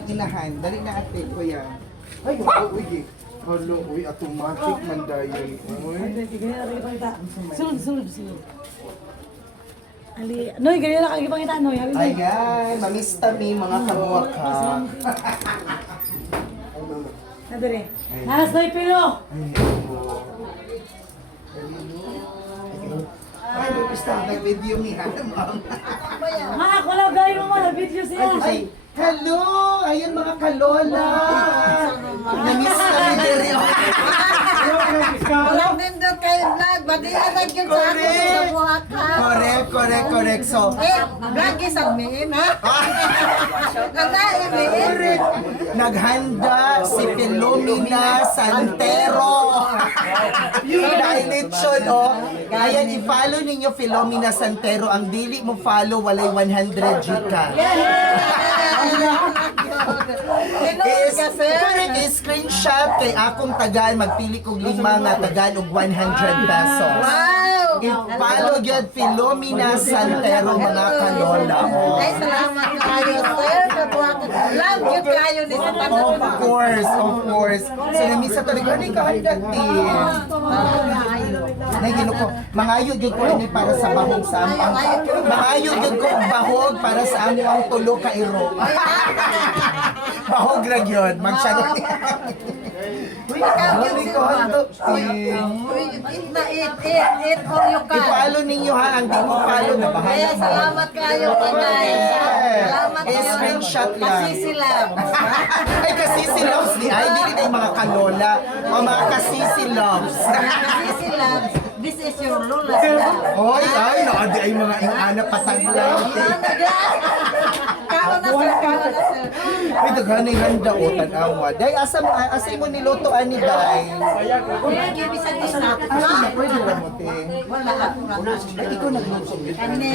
ang inahan. Dali na ate, kuya. Ay, uy. Hello, uy, automatic man dayon. Uy. Sunod. Ali, Noy, ganyan na kagipangita, Noy. Ayan, mamista mi mga kamuaka. Nadire. Nanas, Noy, pilo! Ay, mamista, nag-video mi ma'am. Mga kulab, dahil mo mga video siya. Ay, hello! Ayan mga kalola! Namista mi diri. Walang nindot kayo vlog, badiyan yun sa ako sa buhat ha. Correct. So, Vlog isang miin ha. Kanda imiin. correct. Naghanda si Filomena Santero. Dahil lechon, oh. Ayan, i-follow ninyo Filomena Santero. Ang dili mo follow, walay 100 ka. Is, correct, screenshot kay akong tagaan, magpili kong 5 nga tagaan og 100 pesos. Wow! I-follow yun Filomena Santero, mga kalola. Oh. Ay, salamat kayo, sir. Kabuhat. Love you kayo ni sa tanong. Of course. So, namisa to, ano yung kahadatin? Nagino ko, mangayo yun ko ini para sa bahog sa amang. Mangayo yun ko bahog para sa amang tulo ka iro. Bahog lang yun, magsarot. Uy, ko hanto. Eat na eat all you can. I-follow ninyo ha, ang di mo follow na bahala. Kaya salamat kayo, Tanay. Salamat kayo. Screenshot lang. Kasi sila. Ay, kasisi loves ni ay, dili tayo mga kalola. O mga kasisi loves. Kasi sila. This is your Lola's love. Oy, ay, naadi ay mga ingana pataglaw. Kaon na sir. Ay, daghanay handa o tanawa. Day, asa mo niluto ani day? Kuya, give me sa isa. Ay, pwede ra mo te. Wala ako na. Ay, ikaw nagluto. Kani.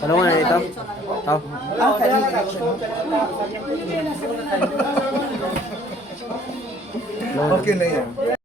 Tanong na ito. Oh. Ah, kanina. Okay na yan.